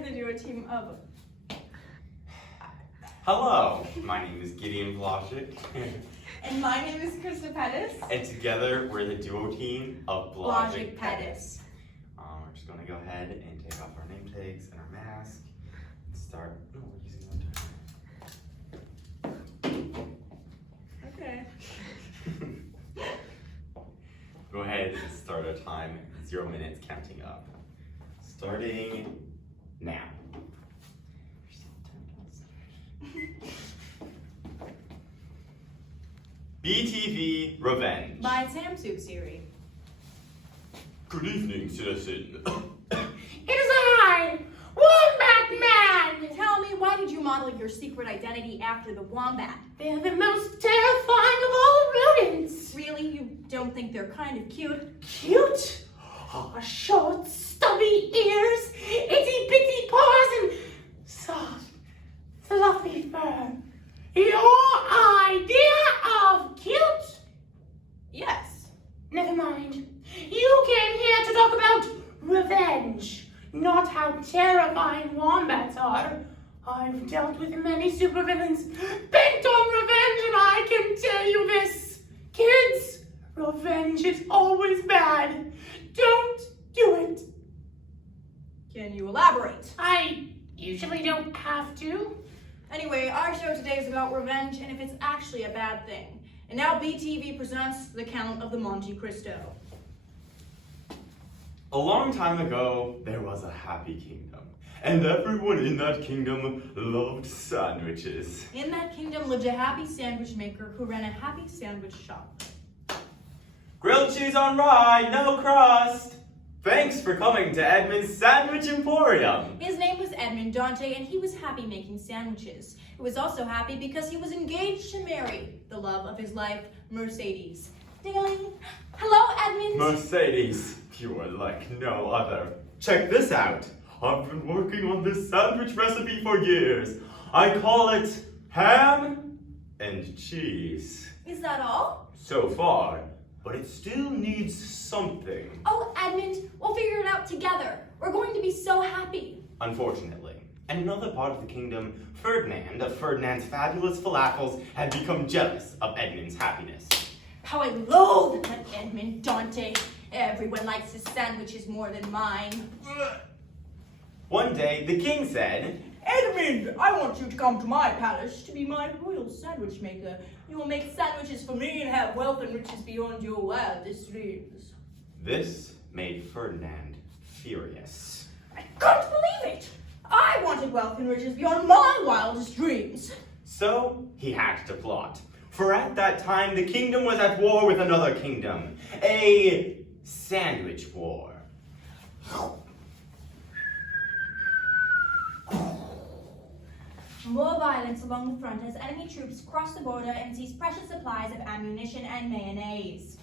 are the duo team of... Hello, my name is Gideon Blodgett. And my name is Cristo Pettis. And together we're the duo team of Blodgett Pettis. We're just going to go ahead and take off our name tags and our mask and start. No, we're using one Okay. Go ahead and start our time. 0 minutes counting up. Starting now. BTV Revenge. By Sam Siri. Good evening, citizen. It is I, Wombat Man! Tell me, why did you model your secret identity after the wombat? They're the most terrifying of all rodents. Really? You don't think they're kind of cute? Cute? Short, stubby ears, itty-bitty paws, and soft, fluffy fur. Your idea of cute? Yes. Never mind. You came here to talk about revenge, not how terrifying wombats are. I've dealt with many supervillains bent on revenge, and I can tell you this. Kids, revenge is always bad. Don't do it. Can you elaborate? I usually don't have to. Anyway, our show today is about revenge and if it's actually a bad thing. And now BTV presents the Count of the Monte Cristo. A long time ago, there was a happy kingdom, and everyone in that kingdom loved sandwiches. In that kingdom lived a happy sandwich maker who ran a happy sandwich shop. Grilled cheese on rye, no crust. Thanks for coming to Edmund's Sandwich Emporium. His name was Edmund Dante, and he was happy making sandwiches. He was also happy because he was engaged to marry the love of his life, Mercedes. Ding-a-ling. Hello, Edmund. Mercedes, you are like no other. Check this out. I've been working on this sandwich recipe for years. I call it ham and cheese. Is that all? So far, but it still needs something. Oh, Edmund, we'll figure it out together. We're going to be so happy. Unfortunately, in another part of the kingdom, Ferdinand of Ferdinand's Fabulous Falafels had become jealous of Edmund's happiness. How I loathe that Edmund Dante. Everyone likes his sandwiches more than mine. One day, the king said, Edmund, I want you to come to my palace to be my royal sandwich maker. You will make sandwiches for me and have wealth and riches beyond your wildest dreams. This made Ferdinand furious. I can't believe it! I wanted wealth and riches beyond my wildest dreams. So, he had to plot. For at that time, the kingdom was at war with another kingdom. A sandwich war. More violence along the front as enemy troops cross the border and seize precious supplies of ammunition and mayonnaise.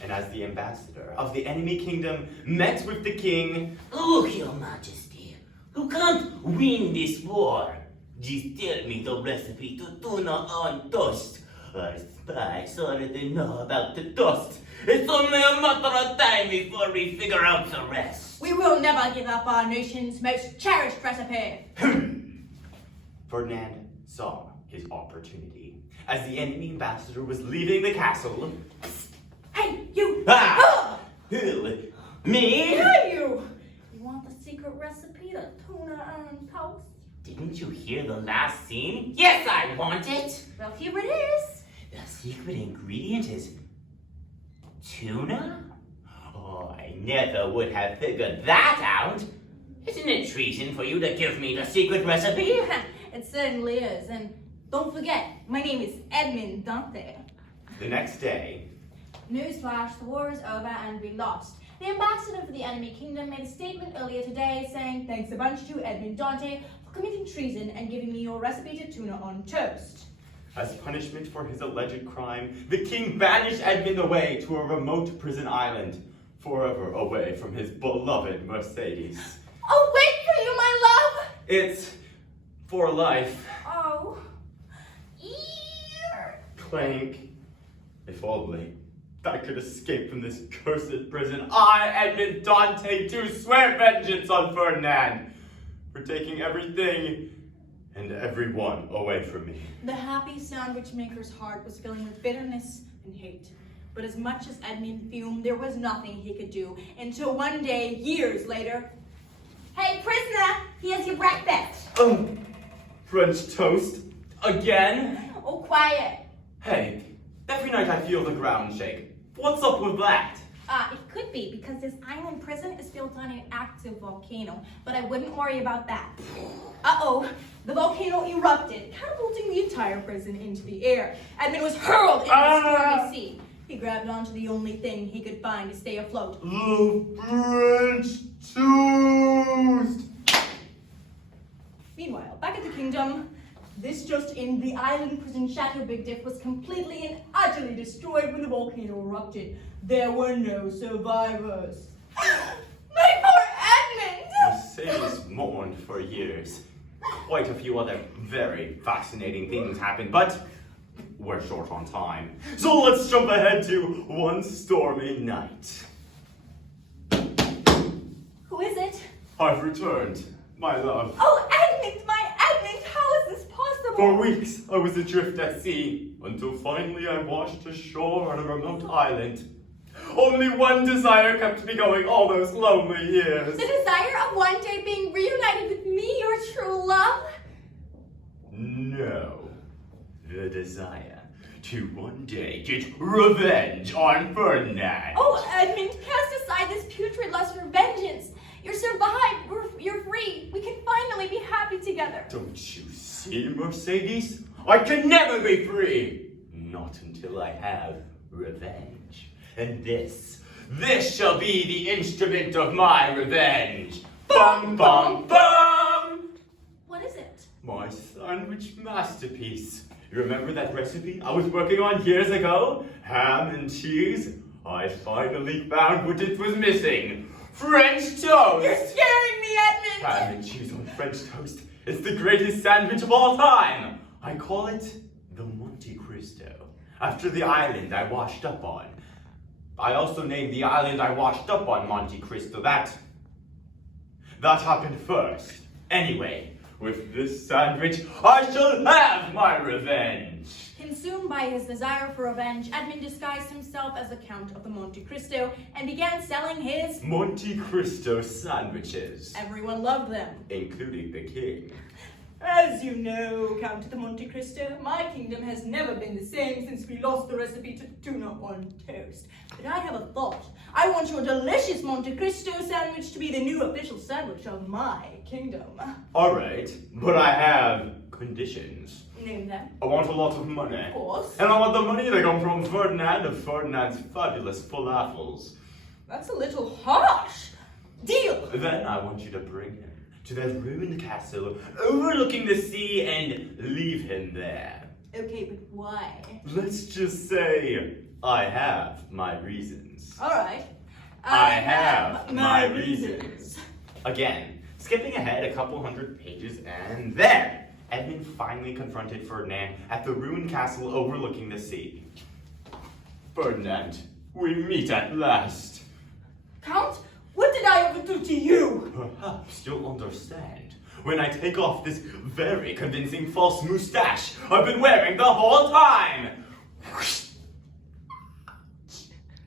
And as the ambassador of the enemy kingdom met with the king, Look, Your Majesty, you can't win this war. Just tell me the recipe to tuna on toast. Our spies already know about the toast. It's only a matter of time before we figure out the rest. We will never give up our nation's most cherished recipe. Ferdinand saw his opportunity. As the enemy ambassador was leaving the castle, Hey, you! Ah! Who? Me? Yeah, you! You want the secret recipe to tuna on toast? Didn't you hear the last scene? Yes, I want it. Well, here it is. The secret ingredient is tuna? Oh, I never would have figured that out. Isn't it treason for you to give me the secret recipe? It certainly is. And don't forget, my name is Edmund Dante. the next day, Newsflash, the war is over and we lost. The ambassador for the enemy kingdom made a statement earlier today saying, thanks a bunch to Edmund Dante for committing treason and giving me your recipe to tuna on toast. as punishment for his alleged crime, the king banished Edmund away to a remote prison island, forever away from his beloved Mercedes. Oh, wait for you, my love! It's for life. Oh. Ear. Clank. If only I could escape from this cursed prison, I, Edmund Dante, do swear vengeance on Ferdinand. for taking everything and everyone away from me. The happy sandwich maker's heart was filling with bitterness and hate. But as much as Edmund fumed, there was nothing he could do until one day, years later, "Hey, prisoner, here's your breakfast." French toast? Again? Oh, quiet. Hey, every night I feel the ground shake. What's up with that? It could be because this island prison is built on an active volcano, but I wouldn't worry about that. Uh-oh, the volcano erupted, catapulting the entire prison into the air. Edmund was hurled into the stormy sea. He grabbed onto the only thing he could find to stay afloat. The French toast! Meanwhile, back at the kingdom, this just in, the island prison Chateau Big Dip was completely and utterly destroyed when the volcano erupted. There were no survivors. My poor Edmund! Mercedes mourned for years. Quite a few other very fascinating things happened, but we're short on time. So let's jump ahead to one stormy night. Who is it? I've returned, my love. Oh, Edmund, my Edmund, how is this possible? For weeks, I was adrift at sea, until finally I washed ashore on a remote island. Only one desire kept me going all those lonely years. The desire of one day being reunited with me, your true love? No. The desire to one day get revenge on Ferdinand. Oh, Edmund, cast aside this putrid lust for vengeance. You're survived. You're free. We can finally be happy together. Don't you see, Mercedes? I can never be free. Not until I have revenge. And this shall be the instrument of my revenge. Bum, bum, bum! What is it? My sandwich masterpiece. You remember that recipe I was working on years ago? Ham and cheese? I finally found what it was missing. French toast! You're scaring me, Edmund! Ham and cheese on French toast. It's the greatest sandwich of all time. I call it the Monte Cristo, after the island I washed up on. I also named the island I washed up on Monte Cristo. That happened first. Anyway, with this sandwich, I shall have my revenge. Consumed by his desire for revenge, Edmund disguised himself as the Count of the Monte Cristo and began selling his Monte Cristo sandwiches, Everyone loved them. including the king. As you know, Count of the Monte Cristo, my kingdom has never been the same since we lost the recipe to tuna on toast. But I have a thought. I want your delicious Monte Cristo sandwich to be the new official sandwich of my kingdom. All right, but I have conditions. Name them. I want a lot of money. Of course. And I want the money to come from Ferdinand of Ferdinand's fabulous falafels. That's a little harsh. Deal. Then I want you to bring him to that ruined castle overlooking the sea and leave him there. Okay, but why? Let's just say I have my reasons. All right. I have my reasons. Again, skipping ahead a couple hundred pages, and there! Edmund finally confronted Ferdinand at the ruined castle overlooking the sea. Ferdinand, we meet at last. Count, what did I ever do to you? Perhaps you'll understand when I take off this very convincing false moustache I've been wearing the whole time.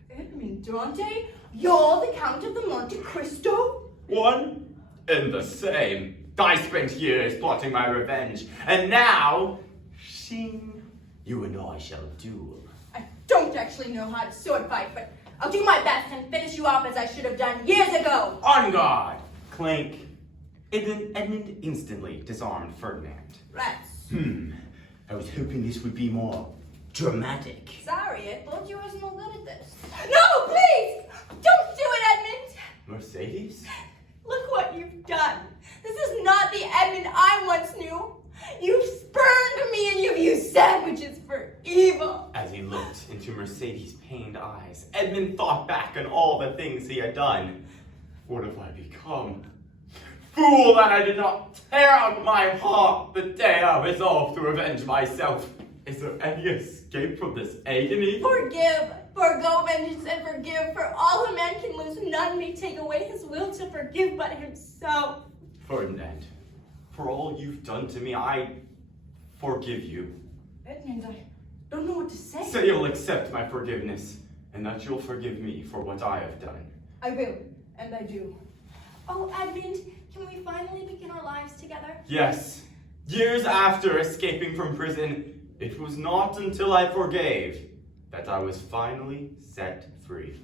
Edmund Dante, you're the Count of the Monte Cristo? One and the same. I spent years plotting my revenge, and now, shing, you and I shall duel. I don't actually know how to sword fight, but I'll do my best and finish you off as I should have done years ago. On guard! Clank. Edmund instantly disarmed Ferdinand. Rats. I was hoping this would be more dramatic. Sorry, I thought you was no good at this. No, please! Don't do it, Edmund! Mercedes? Look what you've done. This is not the Edmund I once knew. You've spurned me and you've used sandwiches for evil. As he looked into Mercedes' pained eyes, Edmund thought back on all the things he had done. What have I become? Fool that I did not tear out my heart the day I resolved to revenge myself. Is there any escape from this agony? Forgive, forgo vengeance, and forgive. For all a man can lose, none may take away his will to forgive but himself. Ferdinand, For all you've done to me, I forgive you. Edmund, I don't know what to say. Say you'll accept my forgiveness, and that you'll forgive me for what I have done. I will, and I do. Oh, Edmund, can we finally begin our lives together? Yes, years after escaping from prison, it was not until I forgave that I was finally set free.